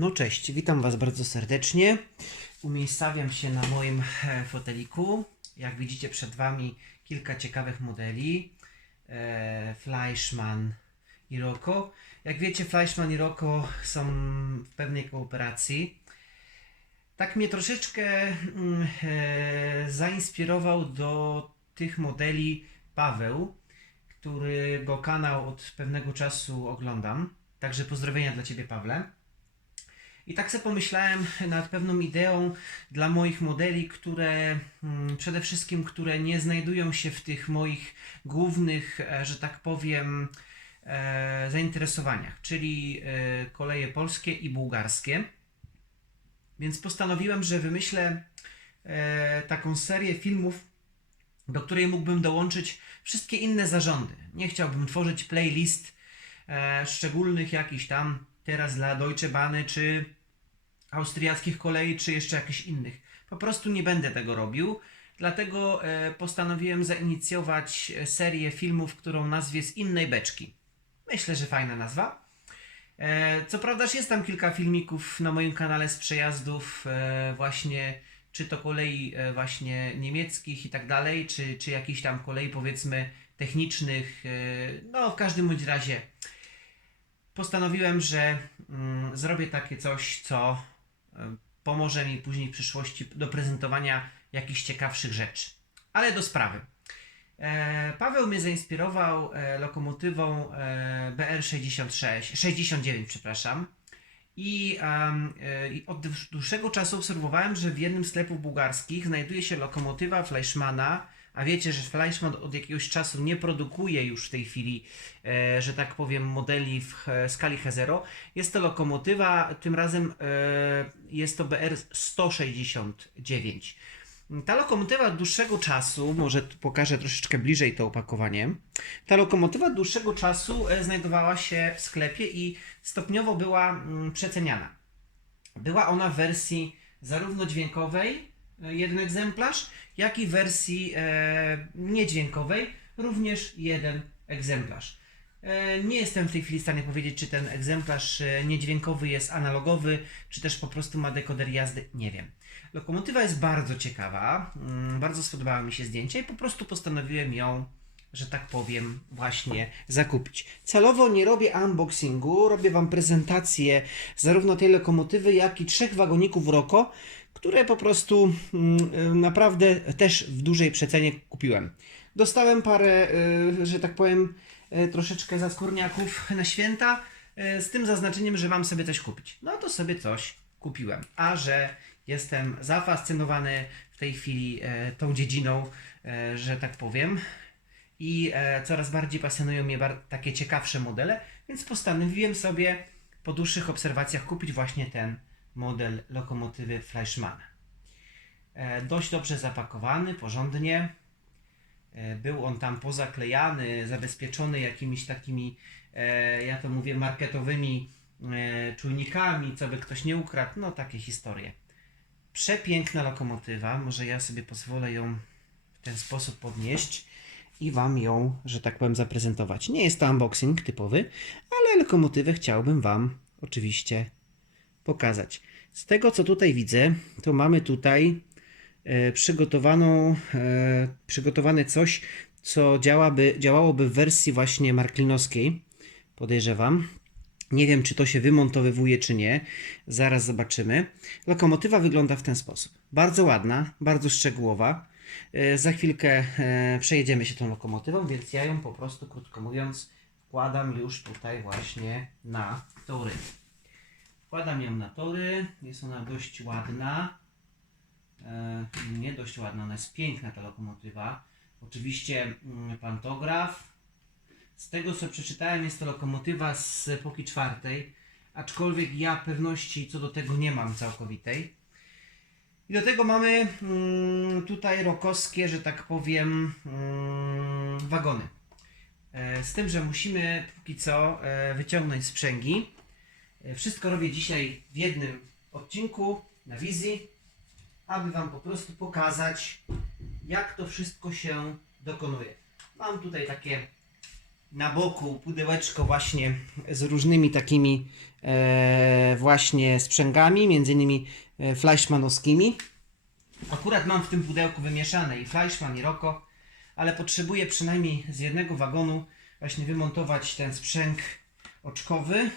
No cześć, witam Was bardzo serdecznie. Umiejscawiam się na moim e, foteliku. Jak widzicie przed Wami kilka ciekawych modeli. E, Fleischmann i Rocco. Jak wiecie, Fleischmann i Rocco są w pewnej kooperacji. Tak mnie troszeczkę mm, e, zainspirował do tych modeli Paweł, którego kanał od pewnego czasu oglądam. Także pozdrowienia dla Ciebie, Pawle. I tak sobie pomyślałem nad pewną ideą dla moich modeli, które mm, przede wszystkim, które nie znajdują się w tych moich głównych, e, że tak powiem, e, zainteresowaniach, czyli e, koleje polskie i bułgarskie. Więc postanowiłem, że wymyślę taką serię filmów, do której mógłbym dołączyć wszystkie inne zarządy. Nie chciałbym tworzyć playlist szczególnych jakichś tam teraz dla Deutsche Bahny, czy austriackich kolei, czy jeszcze jakichś innych. Po prostu nie będę tego robił. Dlatego e, postanowiłem zainicjować e, serię filmów, którą nazwie z innej beczki. Myślę, że fajna nazwa. E, co prawda jest tam kilka filmików na moim kanale z przejazdów właśnie czy to kolei właśnie niemieckich i tak dalej, czy, czy jakichś tam kolei powiedzmy technicznych. No w każdym bądź razie postanowiłem, że mm, zrobię takie coś, co e, pomoże mi później w przyszłości do prezentowania jakichś ciekawszych rzeczy. Ale do sprawy. E, Paweł mnie zainspirował e, lokomotywą e, BR66, 69, przepraszam. I, e, I od dłuż- dłuższego czasu obserwowałem, że w jednym z sklepów bułgarskich znajduje się lokomotywa Fleischmana, a wiecie, że Fleischmann od jakiegoś czasu nie produkuje już w tej chwili, e, że tak powiem, modeli w skali H0. Jest to lokomotywa, tym razem e, jest to BR 169. Ta lokomotywa od dłuższego czasu, może pokażę troszeczkę bliżej to opakowanie. Ta lokomotywa od dłuższego czasu e, znajdowała się w sklepie i stopniowo była mm, przeceniana. Była ona w wersji zarówno dźwiękowej, jeden egzemplarz, jak i wersji e, niedźwiękowej, również jeden egzemplarz. E, Nie jestem w tej chwili w stanie powiedzieć, czy ten egzemplarz e, niedźwiękowy jest analogowy, czy też po prostu ma dekoder jazdy. Nie wiem. Lokomotywa jest bardzo ciekawa, mm, bardzo spodobały mi się zdjęcia i po prostu postanowiłem ją, że tak powiem, właśnie zakupić. Celowo nie robię unboxingu, robię Wam prezentację zarówno tej lokomotywy, jak i trzech wagoników Roko, które po prostu mm, y, naprawdę też w dużej przecenie kupiłem. Dostałem parę, y, że tak powiem, y, troszeczkę zaskórniaków na święta, z tym zaznaczeniem, że mam sobie coś kupić. No to sobie coś kupiłem. A że jestem zafascynowany w tej chwili tą dziedziną, że tak powiem, i coraz bardziej pasjonują mnie takie ciekawsze modele, więc postanowiłem sobie po dłuższych obserwacjach kupić właśnie ten model lokomotywy Fleischmana. E, dość dobrze zapakowany, porządnie. E, Był on tam pozaklejany, zabezpieczony jakimiś takimi, e, ja to mówię, marketowymi czujnikami, co by ktoś nie ukradł. No, takie historie. Przepiękna lokomotywa. Może ja sobie pozwolę ją w ten sposób podnieść i Wam ją, że tak powiem, zaprezentować. Nie jest to unboxing typowy, ale lokomotywę chciałbym Wam oczywiście pokazać. Z tego, co tutaj widzę, to mamy tutaj e, przygotowaną, e, przygotowane coś, co działaby, działałoby w wersji właśnie marklinowskiej. Podejrzewam. Nie wiem, czy to się wymontowywuje, czy nie. Zaraz zobaczymy. Lokomotywa wygląda w ten sposób. Bardzo ładna, bardzo szczegółowa. E, Za chwilkę przejedziemy się tą lokomotywą, więc ja ją po prostu, krótko mówiąc, wkładam już tutaj właśnie na tory. Wkładam ją na tory. Jest ona dość ładna. E, nie dość ładna, ona jest piękna ta lokomotywa. Oczywiście mm, pantograf. Z tego co przeczytałem, jest to lokomotywa z epoki czwartej, aczkolwiek ja pewności co do tego nie mam całkowitej. I do tego mamy mm, tutaj rokowskie, że tak powiem, mm, wagony. E, z tym, że musimy póki co e, wyciągnąć sprzęgi. E, Wszystko robię dzisiaj w jednym odcinku na wizji, aby Wam po prostu pokazać, jak to wszystko się dokonuje. Mam tutaj takie na boku pudełeczko właśnie z różnymi takimi e, właśnie sprzęgami, między innymi e, fleischmannowskimi. Akurat mam w tym pudełku wymieszane i Fleischmann i Rocco, ale potrzebuję przynajmniej z jednego wagonu właśnie wymontować ten sprzęg oczkowy.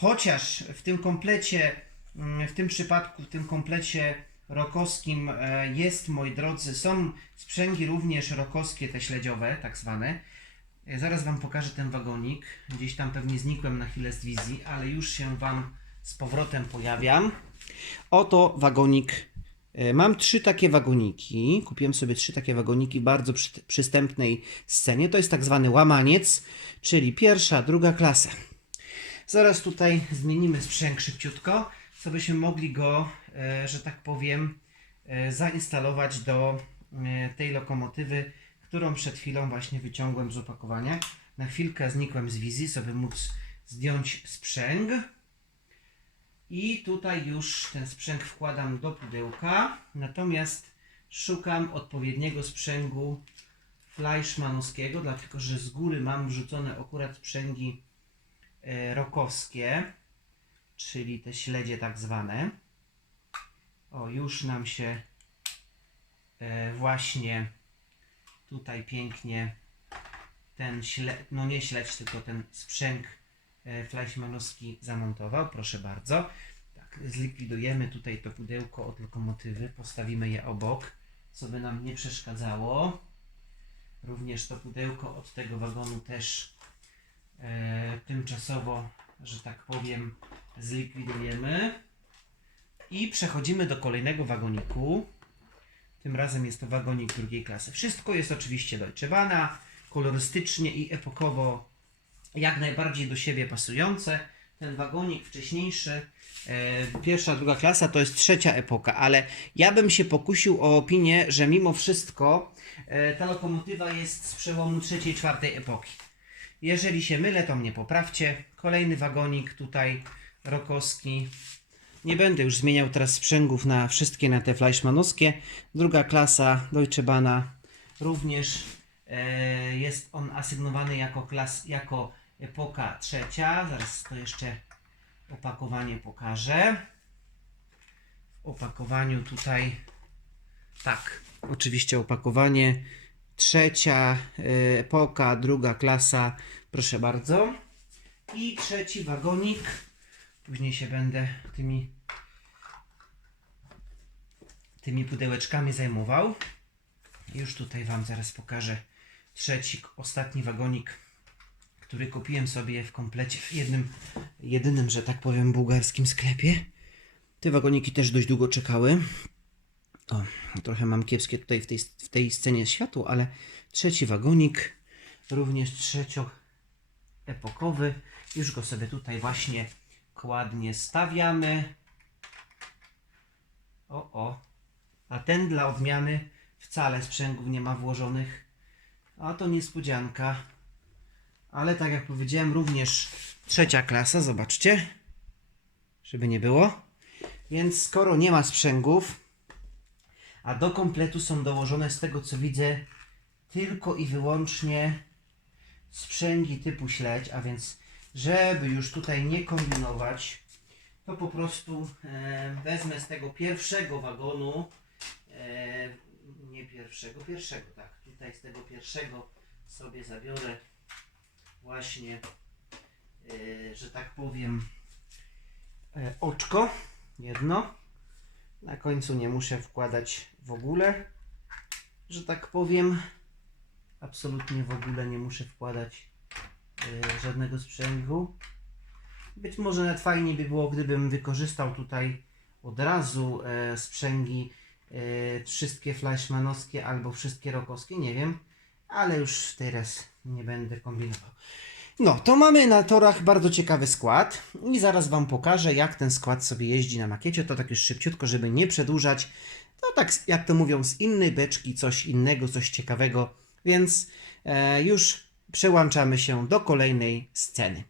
Chociaż w tym komplecie, mm, w tym przypadku, w tym komplecie rokowskim e, jest, moi drodzy, są sprzęgi również rokowskie, te śledziowe, tak zwane. E, Zaraz Wam pokażę ten wagonik. Gdzieś tam pewnie znikłem na chwilę z wizji, ale już się Wam z powrotem pojawiam. Oto wagonik. E, Mam trzy takie wagoniki. Kupiłem sobie trzy takie wagoniki w bardzo przy, przystępnej scenie. To jest tak zwany łamaniec, czyli pierwsza, druga klasa. Zaraz tutaj zmienimy sprzęg szybciutko, co byśmy mogli go, e, że tak powiem, e, zainstalować do e, tej lokomotywy, którą przed chwilą właśnie wyciągłem z opakowania. Na chwilkę znikłem z wizji, sobie móc zdjąć sprzęg. I tutaj już ten sprzęg wkładam do pudełka, natomiast szukam odpowiedniego sprzęgu fleischmannowskiego, dlatego że z góry mam wrzucone akurat sprzęgi rokowskie, czyli te śledzie tak zwane. O, już nam się e, właśnie tutaj pięknie ten śledź, no nie śledź, tylko ten sprzęg e, fleischmannowski zamontował. Proszę bardzo. Tak, zlikwidujemy tutaj to pudełko od lokomotywy, postawimy je obok, co by nam nie przeszkadzało. Również to pudełko od tego wagonu też e, tymczasowo, że tak powiem, zlikwidujemy. I przechodzimy do kolejnego wagoniku. Tym razem jest to wagonik drugiej klasy. Wszystko jest oczywiście Deutsche Bahna, kolorystycznie i epokowo jak najbardziej do siebie pasujące. Ten wagonik wcześniejszy, e, pierwsza, druga klasa to jest trzecia epoka, ale ja bym się pokusił o opinię, że mimo wszystko e, ta lokomotywa jest z przełomu trzeciej, czwartej epoki. Jeżeli się mylę, to mnie poprawcie. Kolejny wagonik tutaj rokowski. Nie będę już zmieniał teraz sprzęgów na wszystkie na te fleischmannowskie. Druga klasa Deutsche Bahna również e, jest on asygnowany jako, klas, jako epoka trzecia. Zaraz to jeszcze opakowanie pokażę. W opakowaniu tutaj tak, oczywiście opakowanie trzecia e, epoka, druga klasa, proszę bardzo. I trzeci wagonik. Później się będę tymi tymi pudełeczkami zajmował. Już tutaj Wam zaraz pokażę trzeci, ostatni wagonik, który kupiłem sobie w komplecie w jednym, jedynym, że tak powiem, bułgarskim sklepie. Te wagoniki też dość długo czekały. O, trochę mam kiepskie tutaj w tej, w tej scenie światło, ale trzeci wagonik, również trzecio epokowy. Już go sobie tutaj właśnie kładnie stawiamy. O, o. A ten dla odmiany wcale sprzęgów nie ma włożonych. A to niespodzianka. Ale tak jak powiedziałem, również trzecia klasa, zobaczcie. Żeby nie było. Więc skoro nie ma sprzęgów, a do kompletu są dołożone z tego co widzę tylko i wyłącznie sprzęgi typu śledź, a więc żeby już tutaj nie kombinować, to po prostu e, wezmę z tego pierwszego wagonu, e, nie pierwszego, pierwszego, tak, tutaj z tego pierwszego sobie zabiorę właśnie, e, że tak powiem, e, oczko, jedno. Na końcu nie muszę wkładać w ogóle, że tak powiem. Absolutnie w ogóle nie muszę wkładać e, żadnego sprzęgu. Być może nawet fajnie by było, gdybym wykorzystał tutaj od razu e, sprzęgi e, wszystkie fleischmannowskie albo wszystkie rokowskie, nie wiem, ale już teraz nie będę kombinował. No, to mamy na torach bardzo ciekawy skład i zaraz Wam pokażę, jak ten skład sobie jeździ na makiecie. To tak już szybciutko, żeby nie przedłużać. To tak, jak to mówią, z innej beczki coś innego, coś ciekawego, więc e, już przełączamy się do kolejnej sceny.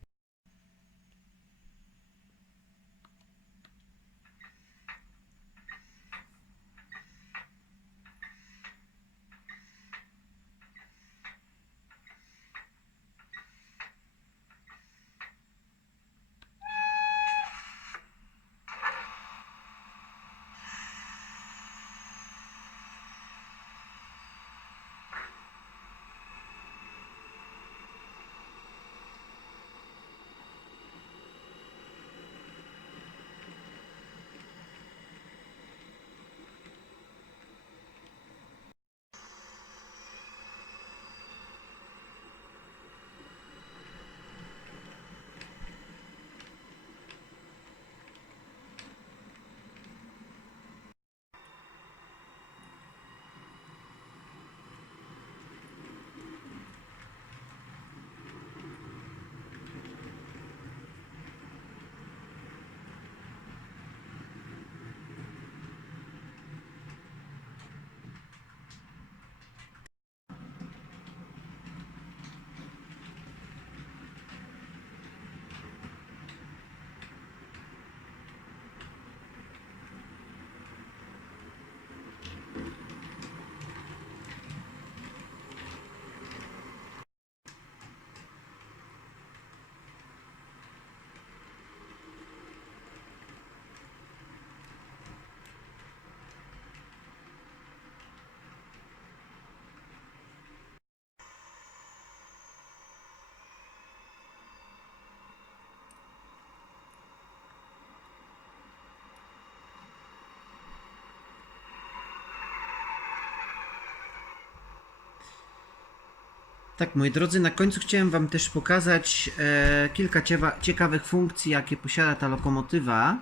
Tak, moi drodzy, na końcu chciałem Wam też pokazać e, kilka ciekawych funkcji, jakie posiada ta lokomotywa.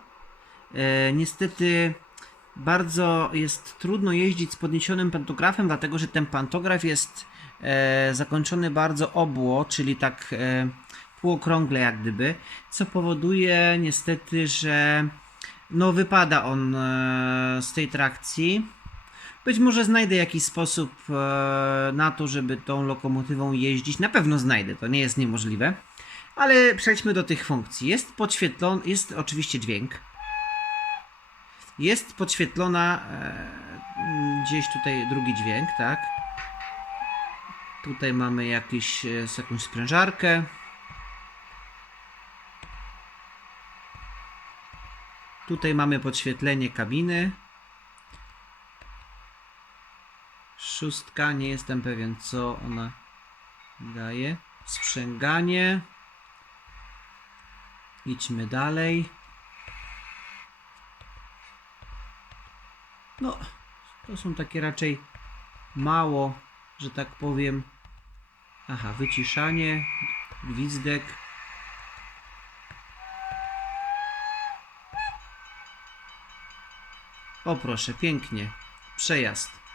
E, niestety bardzo jest trudno jeździć z podniesionym pantografem, dlatego że ten pantograf jest e, zakończony bardzo obło, czyli tak e, półokrągle jak gdyby, co powoduje niestety, że no wypada on e, z tej trakcji. Być może znajdę jakiś sposób e, na to, żeby tą lokomotywą jeździć. Na pewno znajdę, to nie jest niemożliwe. Ale przejdźmy do tych funkcji. Jest podświetlony, jest oczywiście dźwięk. Jest podświetlona e, gdzieś tutaj drugi dźwięk, tak? Tutaj mamy jakiś, e, jakąś sprężarkę. Tutaj mamy podświetlenie kabiny. Szóstka, nie jestem pewien co ona daje. Sprzęganie. Idźmy dalej. No, to są takie raczej mało, że tak powiem. Aha, wyciszanie, gwizdek. O proszę, pięknie. Przejazd.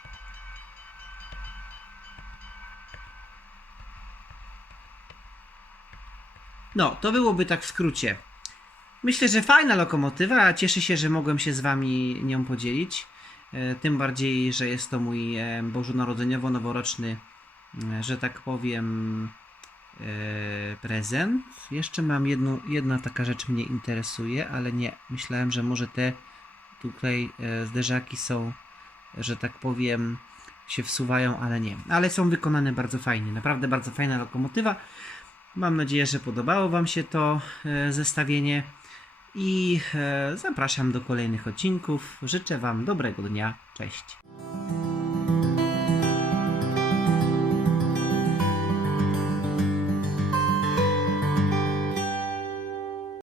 No, to byłoby tak w skrócie. Myślę, że fajna lokomotywa. Cieszę się, że mogłem się z Wami nią podzielić. E, Tym bardziej, że jest to mój e, bożonarodzeniowo-noworoczny, e, że tak powiem, prezent. Jeszcze mam jedną, jedna taka rzecz mnie interesuje, ale nie. Myślałem, że może te tutaj zderzaki są, że tak powiem, się wsuwają, ale nie. Ale są wykonane bardzo fajnie. Naprawdę bardzo fajna lokomotywa. Mam nadzieję, że podobało Wam się to e, zestawienie i e, zapraszam do kolejnych odcinków. Życzę Wam dobrego dnia. Cześć.